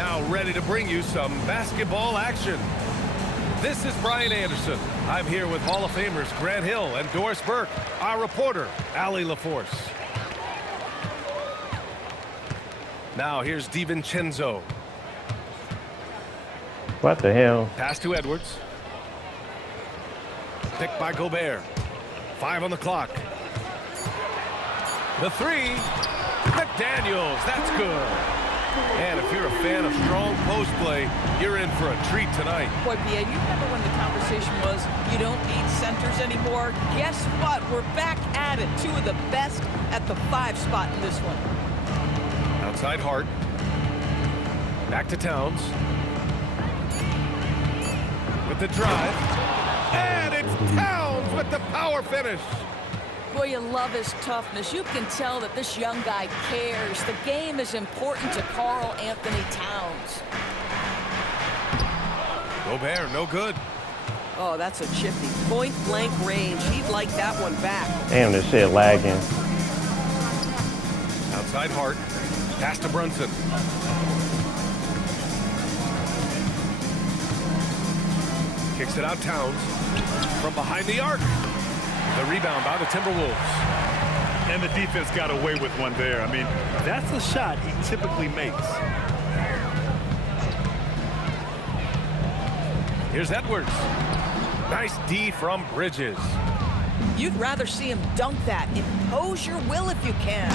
Now ready to bring you some basketball action. This is Brian Anderson. I'm here with Hall of Famers Grant Hill and Doris Burke, our reporter, Allie LaForce. Now here's DiVincenzo. What the hell? Pass to Edwards. Picked by Gobert. 5 on the clock. The three. McDaniels, that's good. And if you're a fan of strong post play, you're in for a treat tonight. Boy, BA, you remember when the conversation was you don't need centers anymore? Guess what? We're back at it. Two of the best at the 5 spot in this one. Outside Hart. Back to Towns. With the drive. And it's Towns with the power finish. Boy, you love his toughness. You can tell that this young guy cares. The game is important to Karl Anthony Towns. Gobert, no good. Oh, that's a chippy. Point blank range. He'd like that one back. Damn, this shit lagging. Outside Hart. Pass to Brunson. Kicks it out Towns. From behind the arc. The rebound by the Timberwolves. And the defense got away with one there. I mean, that's a shot he typically makes. Here's Edwards. Nice D from Bridges. You'd rather see him dunk that. Impose your will if you can.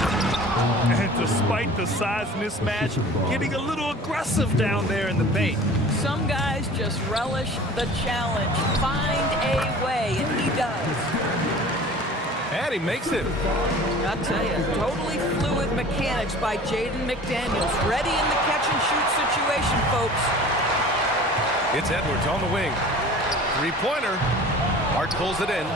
And despite the size mismatch, getting a little aggressive down there in the paint. Some guys just relish the challenge. Find a way, and he does. And he makes it. I'll tell you, totally fluid mechanics by Jaden McDaniels. Ready in the catch-and-shoot situation, folks. It's Edwards on the wing. Three-pointer. Hart pulls it in.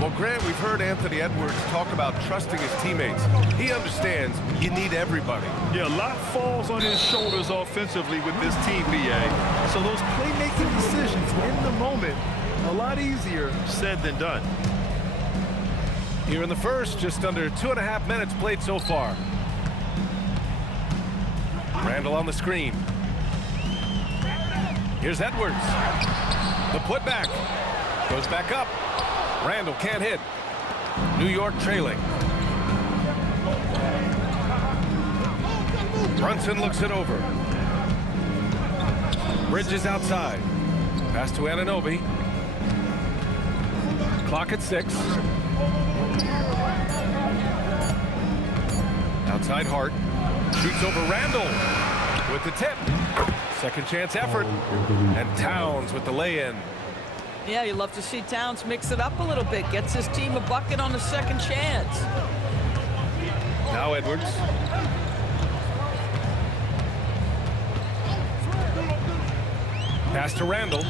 Well, Grant, we've heard Anthony Edwards talk about trusting his teammates. He understands you need everybody. Yeah, a lot falls on his shoulders offensively with this team, BA. So those playmaking decisions in the moment, a lot easier said than done. Here in the first, just under 2.5 minutes played so far. Randall on the screen. Here's Edwards. The putback. Goes back up. Randall can't hit. New York trailing. Brunson looks it over. Bridges outside. Pass to Anunoby. Clock at 6. Outside Hart. Shoots over Randall with the tip. Second chance effort. And Towns with the lay-in. Yeah, you love to see Towns mix it up a little bit. Gets his team a bucket on the second chance. Now Edwards. Pass to Randall.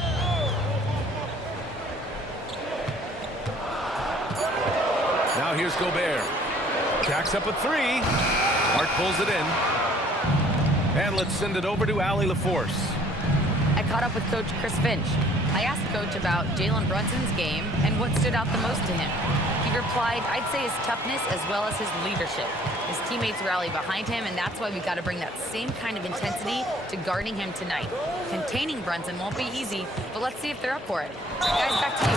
Now here's Gobert. Jacks up a 3. Hart pulls it in. And let's send it over to Allie LaForce. I caught up with Coach Chris Finch. I asked Coach about Jalen Brunson's game and what stood out the most to him. He replied, I'd say his toughness as well as his leadership. His teammates rally behind him, and that's why we got to bring that same kind of intensity to guarding him tonight. Containing Brunson won't be easy, but let's see if they're up for it. Guys, back to you.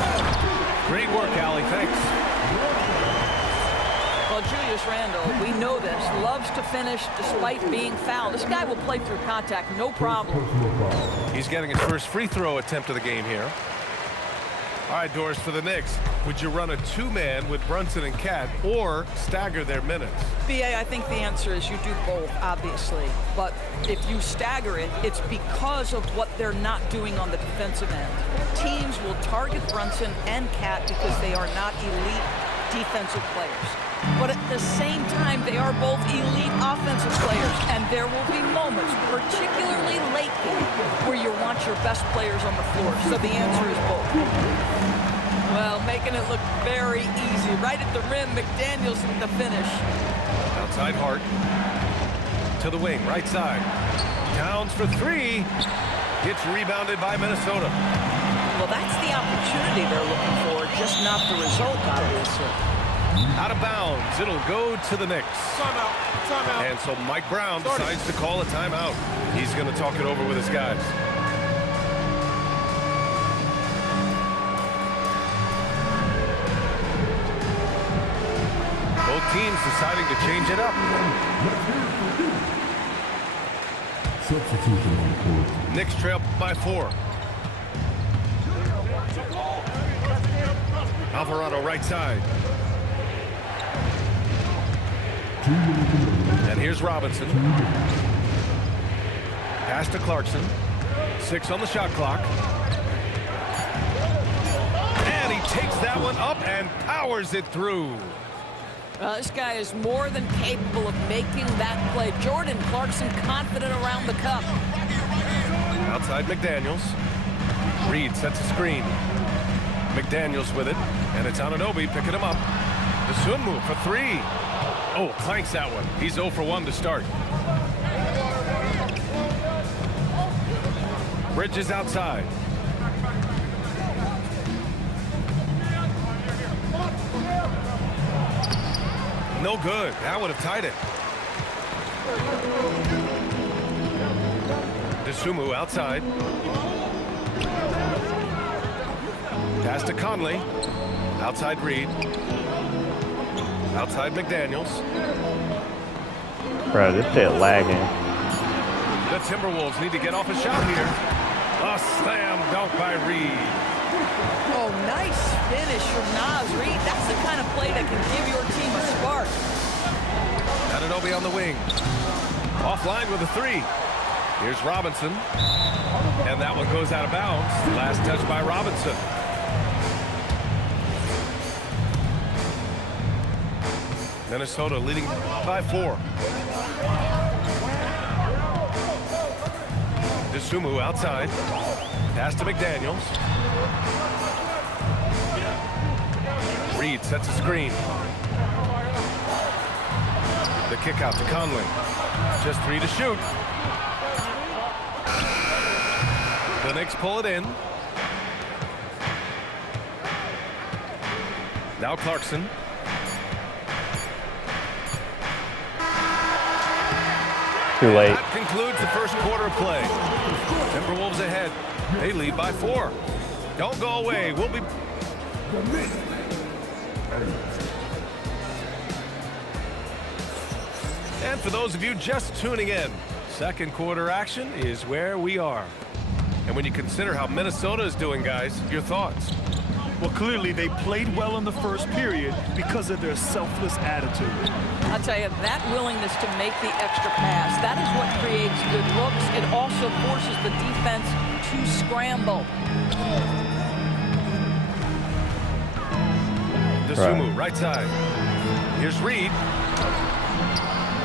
Great work, Allie. Thanks. Well, Julius Randle, we know this, loves to finish despite being fouled. This guy will play through contact, no problem. He's getting his first free throw attempt of the game here. All right, Doris, for the Knicks, would you run a 2-man with Brunson and Cat or stagger their minutes? BA, I think the answer is you do both, obviously. But if you stagger it, it's because of what they're not doing on the defensive end. Teams will target Brunson and Cat because they are not elite defensive players. But at the same time, they are both elite offensive players, and there will be moments, particularly late game, where you want your best players on the floor. So the answer is both. Well, making it look very easy. Right at the rim, McDaniels with the finish. Outside Hart. To the wing, right side. Towns for 3. It's rebounded by Minnesota. Well, that's the opportunity they're looking for, just not the result, obviously. Out of bounds. It'll go to the Knicks. Timeout. Timeout. And so Mike Brown decides to call a timeout. He's going to talk it over with his guys. Both teams deciding to change it up. Substitution on the court. Knicks trail by 4. Alvarado right side. And here's Robinson. Pass to Clarkson. 6 on the shot clock. And he takes that one up and powers it through. This guy is more than capable of making that play. Jordan Clarkson confident around the cup. Outside McDaniels. Reed sets a screen. McDaniels with it. And it's Anunoby picking him up. The swim move for 3. Oh, clanks that one. He's 0 for 1 to start. Bridges outside. No good. That would have tied it. DeSumo outside. Pass to Conley. Outside Reed. Outside McDaniels. Bro, this shit lagging. The Timberwolves need to get off a shot here. A slam dunk by Reed. Oh, nice finish from Naz Reid. That's the kind of play that can give your team a spark. Anunoby on the wing. Offline with a 3. Here's Robinson. And that one goes out of bounds. Last touch by Robinson. Minnesota leading by 4. DeSumo outside. Pass to McDaniels. Reed sets a screen. The kick out to Conley. Just 3 to shoot. The Knicks pull it in. Now Clarkson. Too late. That concludes the first quarter of play. Timberwolves ahead. They lead by 4. Don't go away. We'll be... And for those of you just tuning in, second quarter action is where we are. And when you consider how Minnesota is doing, guys, your thoughts? Well, clearly they played well in the first period because of their selfless attitude. I'll tell you, that willingness to make the extra pass, that is what creates good looks. It also forces the defense to scramble. DeSumo, right side. Here's Reed.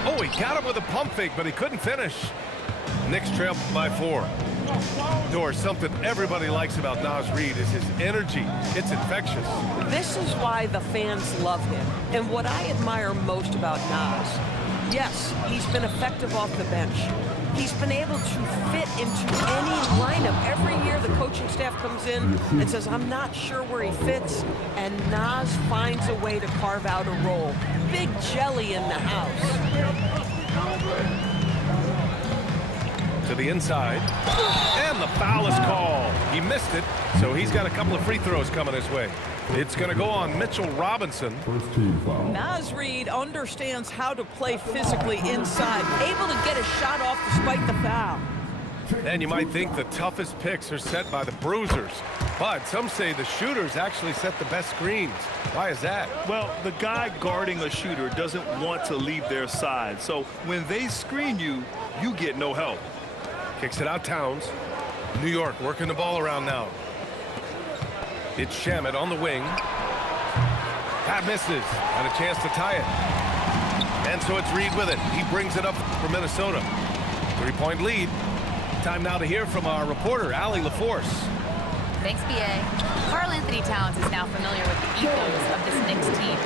Oh, he got him with a pump fake, but he couldn't finish. Knicks trail by 4. Doris, something everybody likes about Naz Reid is his energy. It's infectious. This is why the fans love him. And what I admire most about Naz, yes, he's been effective off the bench. He's been able to fit into any lineup. Every year the coaching staff comes in and says, I'm not sure where he fits, and Naz finds a way to carve out a role. Big jelly in the house. To the inside, and the foul is called. He missed it, so he's got a couple of free throws coming his way. It's going to go on Mitchell Robinson. First team foul. Naz Reid understands how to play physically inside, able to get a shot off despite the foul. And you might think the toughest picks are set by the bruisers, but some say the shooters actually set the best screens. Why is that? Well, the guy guarding a shooter doesn't want to leave their side, so when they screen you, you get no help. Kicks it out Towns. New York working the ball around now. It's Shamet on the wing. Pat misses. Got a chance to tie it. And so it's Reed with it. He brings it up for Minnesota. 3-point lead. Time now to hear from our reporter, Allie LaForce. Thanks, BA. Karl Anthony Towns is now familiar with the ethos of this Knicks team.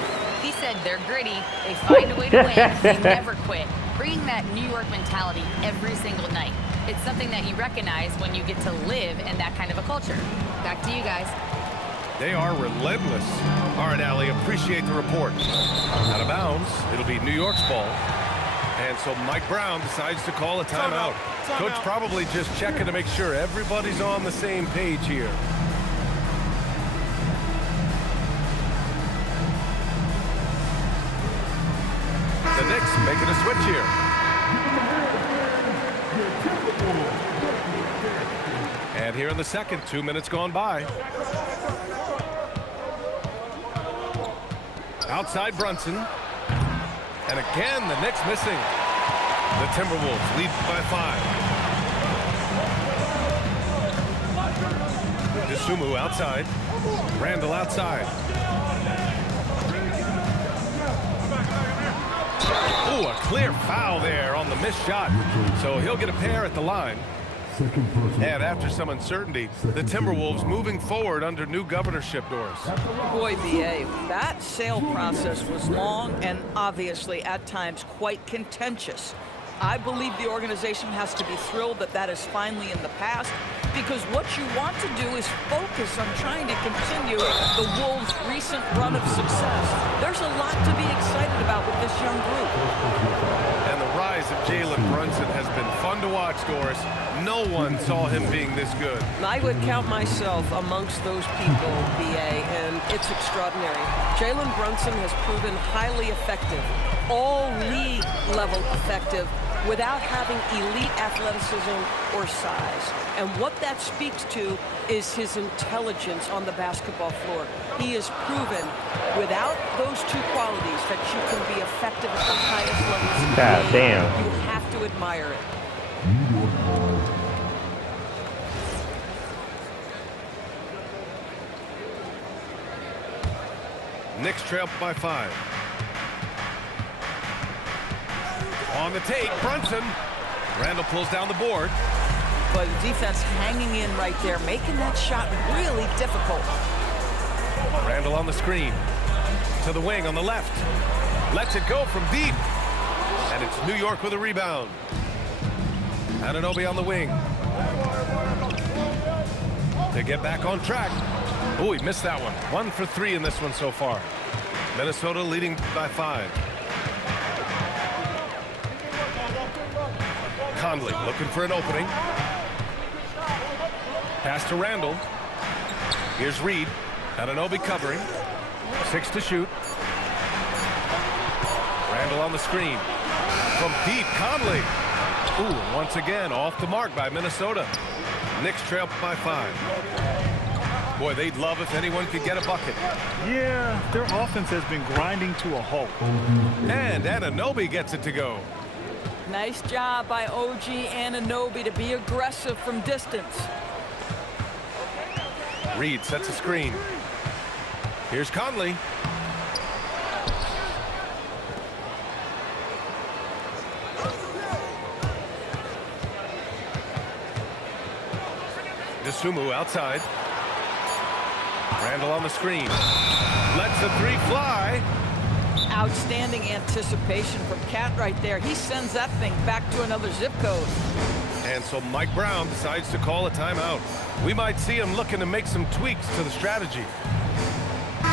He said they're gritty, they find a way to win, they never quit, bringing that New York mentality every single night. It's something that you recognize when you get to live in that kind of a culture. Back to you guys. They are relentless. All right, Allie, appreciate the report. Out of bounds, it'll be New York's ball. And so Mike Brown decides to call a timeout. Coach probably just checking to make sure everybody's on the same page here. The Knicks making a switch here. And here in the second, 2 minutes gone by. Outside Brunson. And again, the Knicks missing. The Timberwolves lead by 5. Dosunmu outside. Randall outside. Ooh, a clear foul there on the missed shot. So he'll get a pair at the line. And after some uncertainty, the Timberwolves moving forward under new governorship doors. Boy, B.A., that sale process was long and obviously at times quite contentious. I believe the organization has to be thrilled that that is finally in the past, because what you want to do is focus on trying to continue the Wolves' recent run of success. There's a lot to be excited about with this young group. And the rise of Jalen Brunson has been fun to watch, Doris. No one saw him being this good. I would count myself amongst those people, B.A., and it's extraordinary. Jalen Brunson has proven highly effective, all league level effective, without having elite athleticism or size. And what that speaks to is his intelligence on the basketball floor. He has proven, without those two qualities, that you can be effective at the highest levels of the God game. damn. You have to admire it. New York ball. Knicks trail by 5. On the take, Brunson. Randall pulls down the board. But the defense hanging in right there, making that shot really difficult. Randall on the screen. To the wing on the left. Lets it go from deep. And it's New York with a rebound. Anunoby on the wing. They get back on track. Oh, he missed that one. 1 for 3 in this one so far. Minnesota leading by 5. Conley looking for an opening. Pass to Randall. Here's Reed. Anunoby covering. 6 to shoot. Randall on the screen. From deep, Conley. Ooh, once again, off the mark by Minnesota. Knicks trail by 5. Boy, they'd love if anyone could get a bucket. Yeah, their offense has been grinding to a halt. And Anunoby gets it to go. Nice job by OG Anunoby to be aggressive from distance. Reed sets a screen. Here's Conley. Dosunmu outside. Randall on the screen. Lets the 3 fly. Outstanding anticipation from Cat right there. He sends that thing back to another zip code. And so Mike Brown decides to call a timeout. We might see him looking to make some tweaks to the strategy.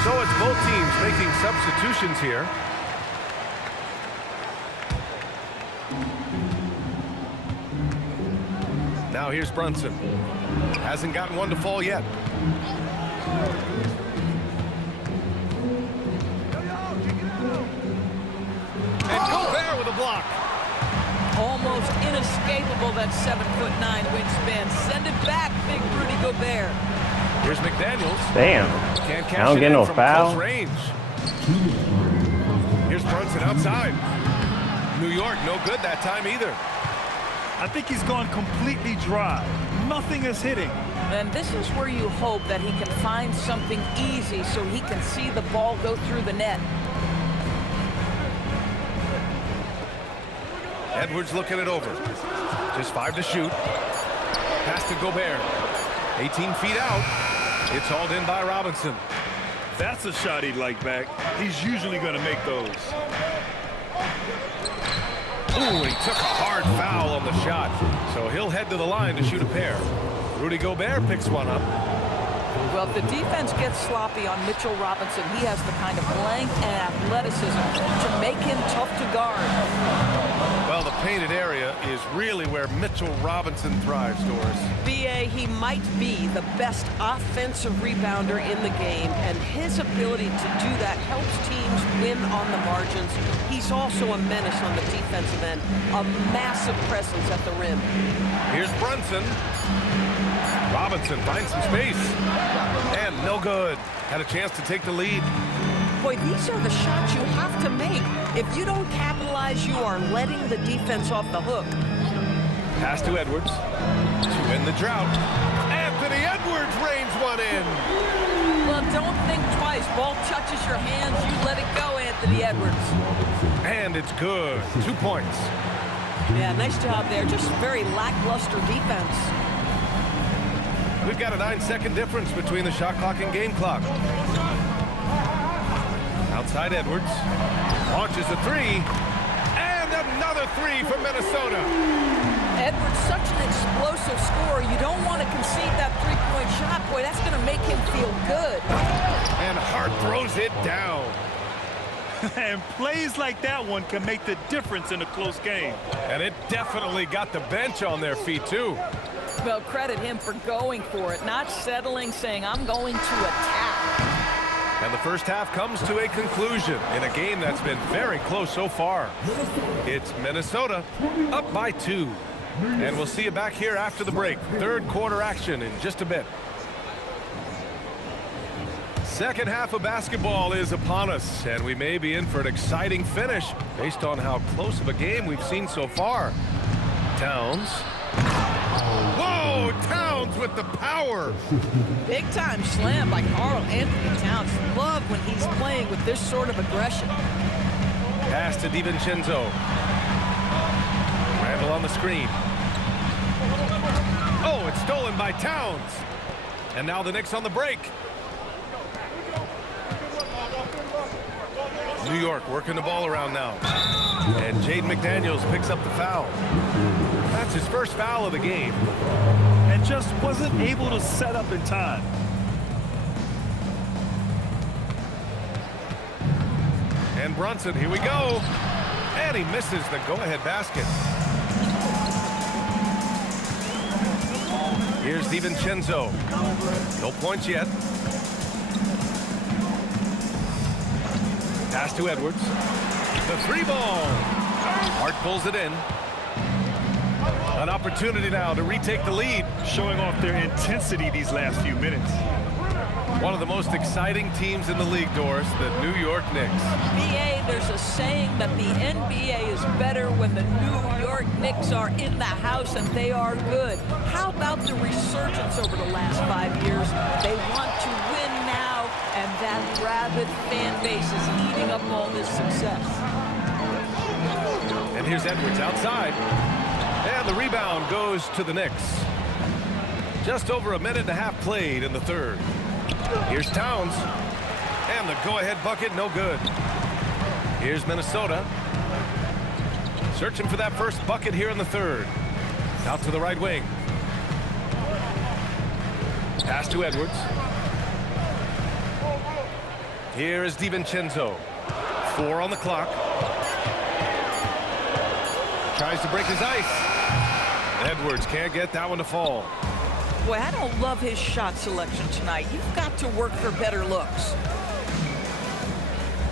So it's both teams making substitutions here. Now here's Brunson. Hasn't gotten one to fall yet. And Gobert with a block. Almost inescapable, that 7'9" wingspan. Send it back, big Rudy Gobert. Here's McDaniels. Damn. Can't I cash don't it get in no from foul. close range. Here's Brunson outside. New York, no good that time either. I think he's gone completely dry. Nothing is hitting. And this is where you hope that he can find something easy so he can see the ball go through the net. Edwards looking it over. Just 5 to shoot. Pass to Gobert. 18 feet out. It's hauled in by Robinson. That's a shot he'd like back. He's usually going to make those. Ooh, he took a hard foul on the shot. So he'll head to the line to shoot a pair. Rudy Gobert picks one up. Well, if the defense gets sloppy on Mitchell Robinson, he has the kind of length and athleticism to make him tough to guard. Well, the painted area is really where Mitchell Robinson thrives, Doris. B.A., he might be the best offensive rebounder in the game, and his ability to do that helps teams win on the margins. He's also a menace on the defensive end, a massive presence at the rim. Here's Brunson. Robinson finds some space. And no good. Had a chance to take the lead. Boy, these are the shots you have to make. If you don't capitalize, you are letting the defense off the hook. Pass to Edwards to end the drought. Anthony Edwards rains one in. Well, don't think twice. Ball touches your hands, you let it go, Anthony Edwards. And it's good. 2 points. Yeah, nice job there. Just very lackluster defense. We've got a 9-second difference between the shot clock and game clock. Outside Edwards. Launches a three. And another three for Minnesota. Edwards, such an explosive scorer. You don't want to concede that three-point shot. Boy, that's going to make him feel good. And Hart throws it down. And plays like that one can make the difference in a close game. And it definitely got the bench on their feet, too. Well, credit him for going for it, not settling, saying, I'm going to attack. And the first half comes to a conclusion in a game that's been very close so far. It's Minnesota up by 2. And we'll see you back here after the break. Third quarter action in just a bit. Second half of basketball is upon us, and we may be in for an exciting finish based on how close of a game we've seen so far. Towns. Whoa, Towns with the power. Big time slam by Karl Anthony Towns. Love when he's playing with this sort of aggression. Pass to DiVincenzo. Randall on the screen. Oh, it's stolen by Towns. And now the Knicks on the break. New York working the ball around now. And Jaden McDaniels picks up the foul. That's his first foul of the game. And just wasn't able to set up in time. And Brunson, here we go. And he misses the go-ahead basket. Here's DiVincenzo. No points yet. Pass to Edwards. The three ball. Hart pulls it in. An opportunity now to retake the lead. Showing off their intensity these last few minutes. One of the most exciting teams in the league, Doris, the New York Knicks. BA, there's a saying that the NBA is better when the New York Knicks are in the house and they are good. How about the resurgence over the last 5 years? They want to win now, and that rabid fan base is eating up all this success. And here's Edwards outside. And the rebound goes to the Knicks. Just over a minute and a half played in the third. Here's Towns. And the go-ahead bucket, no good. Here's Minnesota. Searching for that first bucket here in the third. Out to the right wing. Pass to Edwards. Here is DiVincenzo. 4 on the clock. Tries to break his ice. Edwards can't get that one to fall. Boy, I don't love his shot selection tonight. You've got to work for better looks.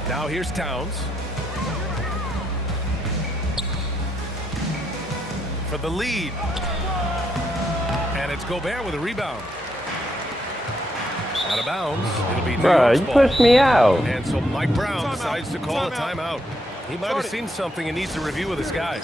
Now here's Towns. For the lead. And it's Gobert with a rebound. Out of bounds. It'll be New Bruh, York's you ball. pushed me out. And so Mike Brown decides to call a timeout. He might have seen something and needs to review with his guys.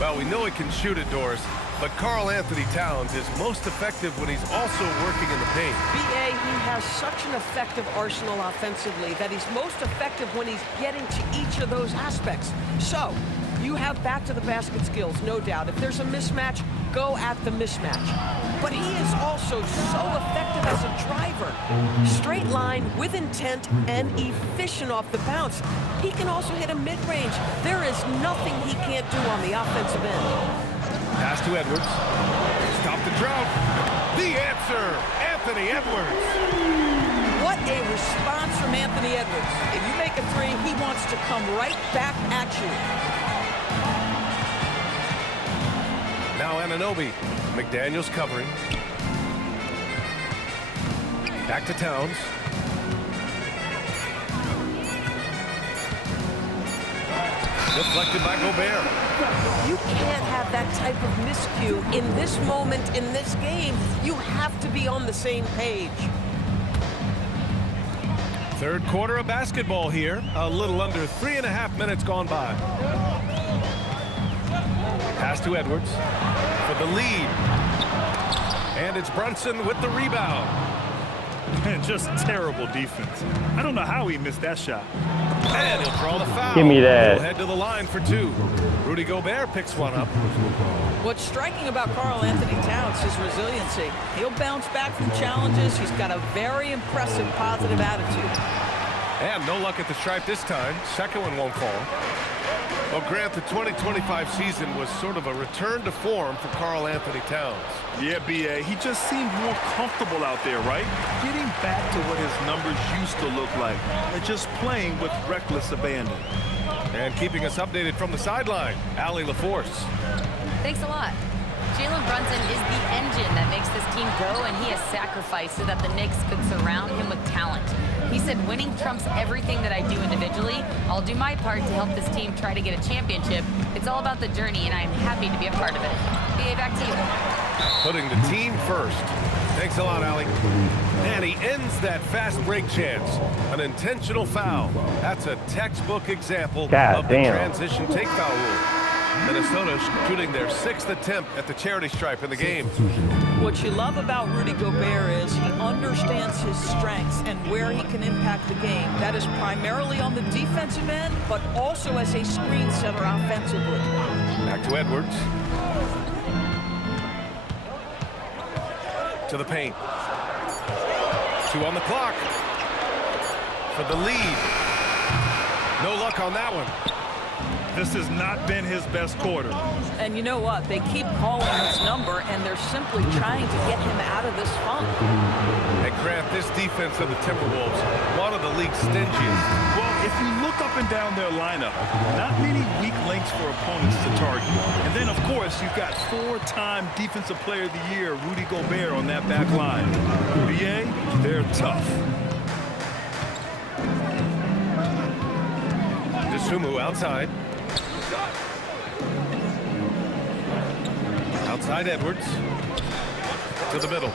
Well, we know he can shoot it, Doris, but Karl Anthony Towns is most effective when he's also working in the paint. B.A., he has such an effective arsenal offensively that he's most effective when he's getting to each of those aspects. So, you have back-to-the-basket skills, no doubt. If there's a mismatch, go at the mismatch. But he is also so effective as a driver. Straight line, with intent, and efficient off the bounce. He can also hit a mid-range. There is nothing he can't do on the offensive end. Pass to Edwards. Stop the drought. The answer, Anthony Edwards. What a response from Anthony Edwards. If you make a three, he wants to come right back at you. Now Anunoby. McDaniels covering. Back to Towns. Deflected by Gobert. You can't have that type of miscue in this moment, in this game. You have to be on the same page. Third quarter of basketball here. A little under 3.5 minutes gone by. Pass to Edwards for the lead. And it's Brunson with the rebound. And just terrible defense. I don't know how he missed that shot. And he'll draw the foul. Give me that. He'll head to the line for two. Rudy Gobert picks one up. What's striking about Karl Anthony Towns is resiliency. He'll bounce back from challenges. He's got a very impressive positive attitude. And no luck at the stripe this time. Second one won't fall. Well, Grant, the 2025 season was sort of a return to form for Karl Anthony Towns. Yeah, B.A. He just seemed more comfortable out there, right? Getting back to what his numbers used to look like. And just playing with reckless abandon. And keeping us updated from the sideline, Allie LaForce. Thanks a lot. Jalen Brunson is the engine that makes this team go, and he has sacrificed so that the Knicks could surround him with talent. He said, winning trumps everything that I do individually. I'll do my part to help this team try to get a championship. It's all about the journey, and I am happy to be a part of it. BA, back to you. Putting the team first. Thanks a lot, Allie. And he ends that fast break chance. An intentional foul. That's a textbook example of the transition take foul rule. Minnesota shooting their 6th attempt at the charity stripe in the game. What you love about Rudy Gobert is he understands his strengths and where he can impact the game. That is primarily on the defensive end, but also as a screen setter offensively. Back to Edwards. To the paint. 2 on the clock. For the lead. No luck on that one. This has not been his best quarter. And you know what? They keep calling his number, and they're simply trying to get him out of this funk. And Grant, this defense of the Timberwolves, one of the league's stingiest. Well, if you look up and down their lineup, not many weak links for opponents to target. And then, of course, you've got 4-time Defensive Player of the Year, Rudy Gobert, on that back line. BA, they're tough. Sumu outside. Outside Edwards. To the middle.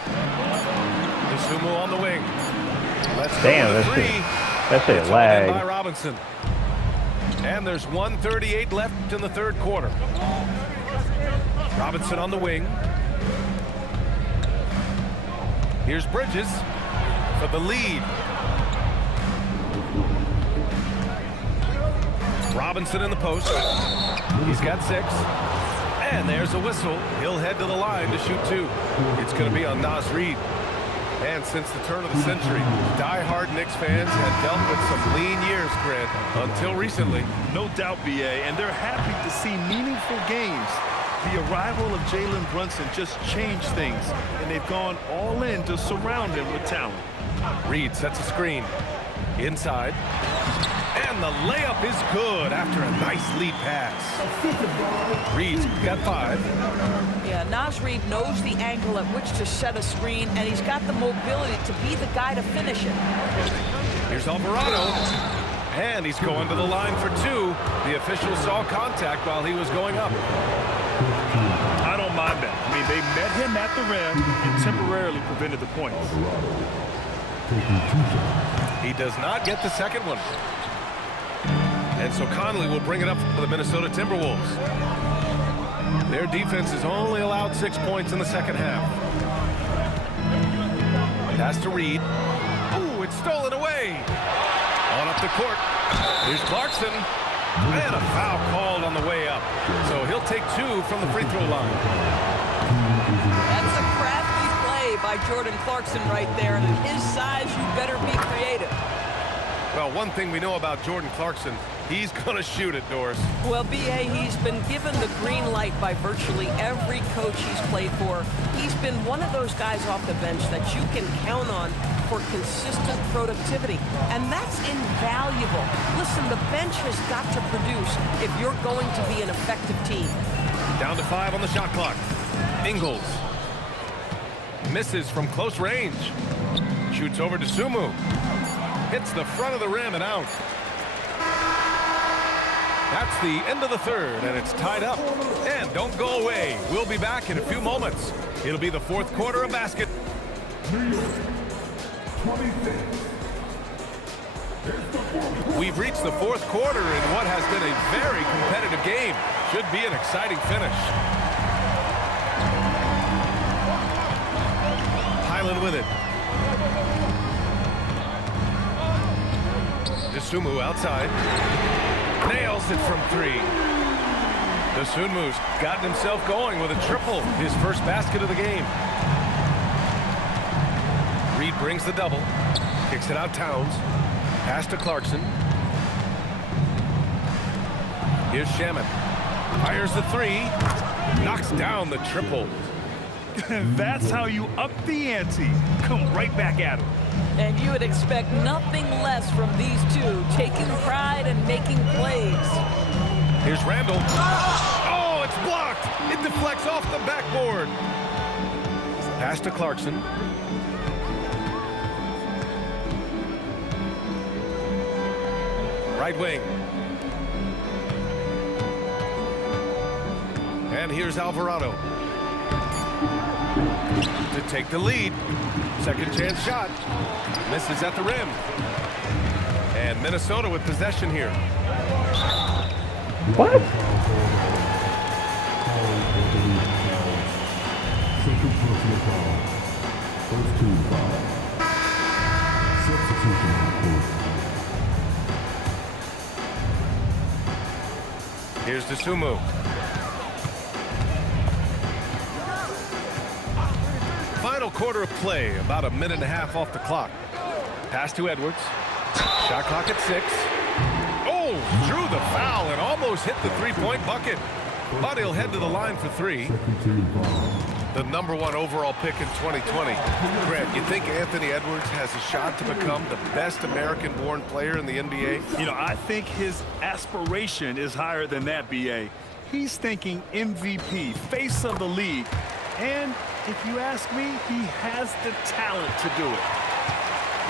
Sumu on the wing. Let's go. Damn, that shit lag. By Robinson. And there's 1:38 left in the third quarter. Robinson on the wing. Here's Bridges for the lead. Robinson in the post. He's got 6. And there's a whistle. He'll head to the line to shoot 2. It's going to be on Naz Reid. And since the turn of the century, die-hard Knicks fans had dealt with some lean years, Grant, until recently. No doubt, BA, and they're happy to see meaningful games. The arrival of Jalen Brunson just changed things, and they've gone all in to surround him with talent. Reid sets a screen. Inside. And the layup is good after a nice lead pass. Reid's got 5. Yeah, Naz Reid knows the angle at which to set a screen, and he's got the mobility to be the guy to finish it. Here's Alvarado. And he's going to the line for 2. The official saw contact while he was going up. I don't mind that. I mean, they met him at the rim and temporarily prevented the points. He does not get the second one. And so Conley will bring it up for the Minnesota Timberwolves. Their defense has only allowed 6 points in the second half. Pass to Reid. Ooh, it's stolen away. On up the court. Here's Clarkson. And a foul called on the way up. So he'll take 2 from the free throw line. That's a crafty play by Jordan Clarkson right there. And at his size, you better be creative. Well, one thing we know about Jordan Clarkson, He's going to shoot it, Doris. Well, B.A., he's been given the green light by virtually every coach he's played for. He's been one of those guys off the bench that you can count on for consistent productivity, and that's invaluable. Listen, the bench has got to produce if you're going to be an effective team. Down to 5 on the shot clock. Ingles misses from close range. Shoots over to Sumu. Hits the front of the rim and out. That's the end of the third, and it's tied up. And don't go away. We'll be back in a few moments. It'll be the fourth quarter of basket. We've reached the fourth quarter in what has been a very competitive game. Should be an exciting finish. Highland with it. DeSumo outside. Nails it from 3. DeSumu's gotten himself going with a triple. His first basket of the game. Reed brings the double. Kicks it out Towns. Pass to Clarkson. Here's Shaman. Fires the 3. Knocks down the triple. That's how you up the ante. Come right back at him. And you would expect nothing less from these two, taking pride and making plays. Here's Randall. Oh, it's blocked. It deflects off the backboard. Pass to Clarkson. Right wing. And here's Alvarado to take the lead. Second chance shot. Misses at the rim. And Minnesota with possession here. What? Second personal foul. First team foul. Substitution on court. Here's DeSumo. Final quarter of play, about a minute and a half off the clock. Pass to Edwards. Shot clock at 6. Oh, drew the foul and almost hit the three-point bucket. But he'll head to the line for 3. Second team foul. The #1 overall pick in 2020. Grant, you think Anthony Edwards has a shot to become the best American-born player in the NBA? You know, I think his aspiration is higher than that, B.A. He's thinking MVP, face of the league. And if you ask me, he has the talent to do it.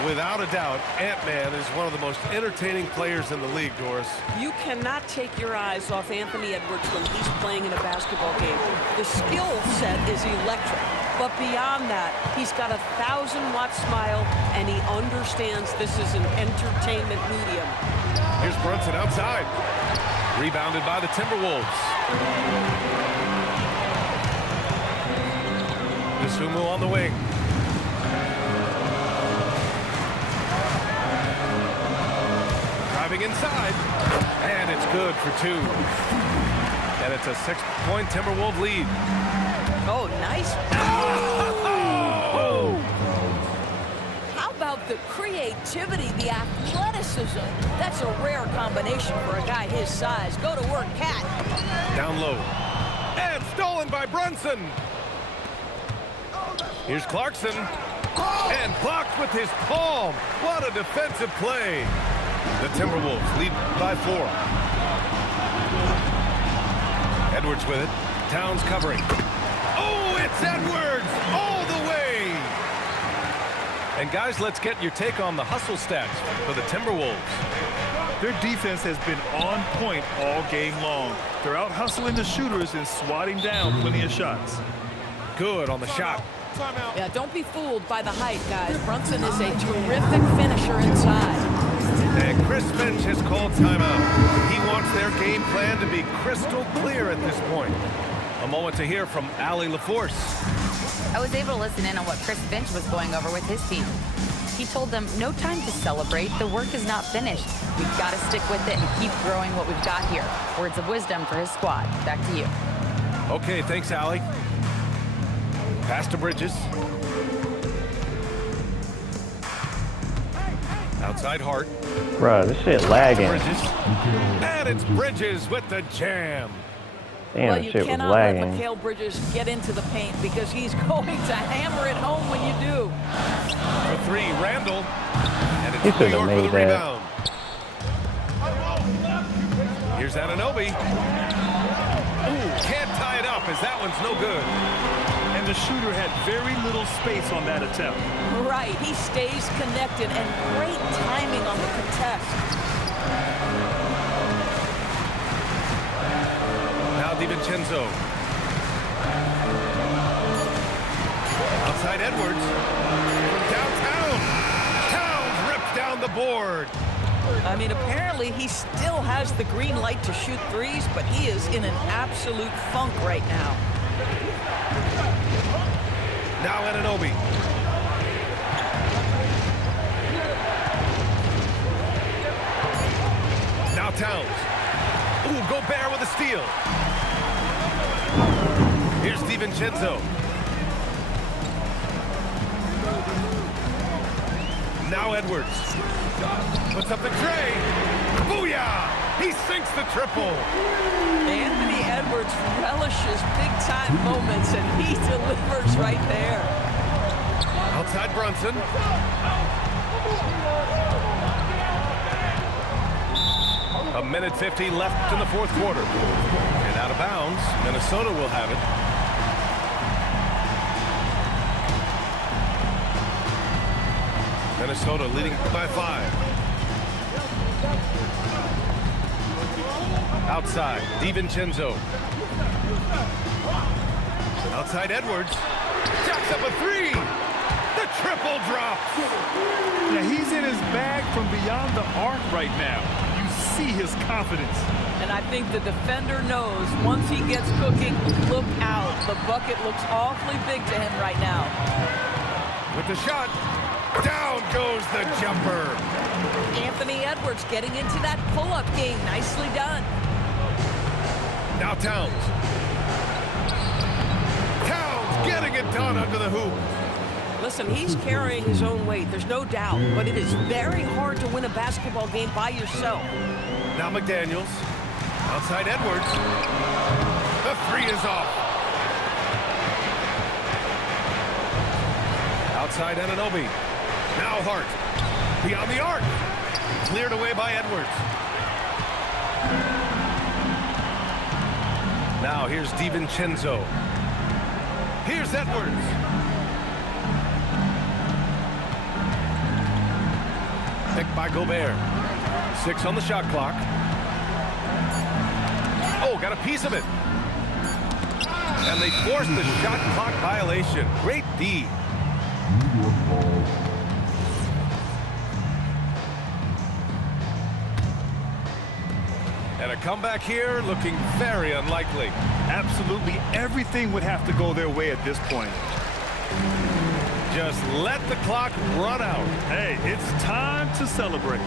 Without a doubt, Ant-Man is one of the most entertaining players in the league, Doris. You cannot take your eyes off Anthony Edwards when he's playing in a basketball game. The skill set is electric, but beyond that, he's got a 1,000-watt smile, and he understands this is an entertainment medium. Here's Brunson outside. Rebounded by the Timberwolves. DeSumo on the wing. Driving inside, and it's good for 2. And it's a 6-point Timberwolves lead. Oh, nice. Oh! How about the creativity, the athleticism? That's a rare combination for a guy his size. Go to work, Cat. Down low. And stolen by Brunson. Here's Clarkson. And blocked with his palm. What a defensive play. The Timberwolves lead by 4. Edwards with it. Towns covering. Oh, it's Edwards all the way. And guys, let's get your take on the hustle stats for the Timberwolves. Their defense has been on point all game long. They're out hustling the shooters and swatting down plenty of shots. Good on the shot. Yeah, don't be fooled by the height, guys. Brunson is a terrific finisher inside. And Chris Finch has called timeout. He wants their game plan to be crystal clear at this point. A moment to hear from Allie LaForce. I was able to listen in on what Chris Finch was going over with his team. He told them, no time to celebrate. The work is not finished. We've got to stick with it and keep growing what we've got here. Words of wisdom for his squad. Back to you. Okay, thanks, Allie. Pass to Bridges. Outside Hart. Bruh, this shit lagging. Bridges. And it's Bridges with the jam. Damn, Well, this you shit was cannot let lagging. Mikal Bridges get into the paint because he's going to hammer it home when you do. For three, Randall. And He it's should New have York with made a that. rebound. Here's Anunoby. Ooh, can't tie it up as that one's no good. And the shooter had very little space on that attempt. Right, he stays connected and great timing on the contest. Now DiVincenzo. Outside Edwards. From downtown. Towns rips down the board. I mean, apparently he still has the green light to shoot threes, but he is in an absolute funk right now. Now Anunoby. Now Towns. Ooh, Gobert with a steal. Here's DiVincenzo. Now Edwards. Puts up the tray. Booyah! He sinks the triple. Anthony Edwards relishes big-time moments, and he delivers right there. Outside Brunson. A minute 50 left in the fourth quarter. And out of bounds, Minnesota will have it. Minnesota leading by 5. Outside, DiVincenzo. Outside Edwards. Jacks up a three. The triple drop. Yeah, he's in his bag from beyond the arc right now. You see his confidence. And I think the defender knows once he gets cooking, look out. The bucket looks awfully big to him right now. With the shot. Down goes the jumper. Anthony Edwards getting into that pull-up game. Nicely done. Now Towns. Towns getting it done under the hoop. Listen, he's carrying his own weight, there's no doubt, but it is very hard to win a basketball game by yourself. Now McDaniels. Outside Edwards. The three is off. Outside Anunoby. Now Hart. Beyond the arc. Cleared away by Edwards. Now here's DiVincenzo. Here's Edwards. Picked by Gobert. 6 on the shot clock. Oh, got a piece of it. And they forced the shot clock violation. Great D. New York ball. And a comeback here looking very unlikely. Absolutely everything would have to go their way at this point. Just let the clock run out. Hey, it's time to celebrate.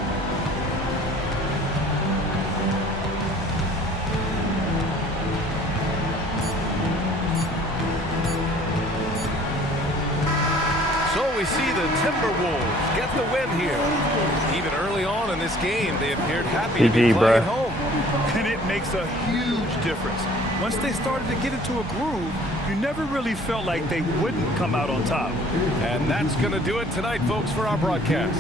So we see the Timberwolves get the win here. Even early on in this game, they appeared happy to be GG, playing bruh. home. And it makes a huge difference. Once they started to get into a groove, you never really felt like they wouldn't come out on top. And that's going to do it tonight, folks, for our broadcast.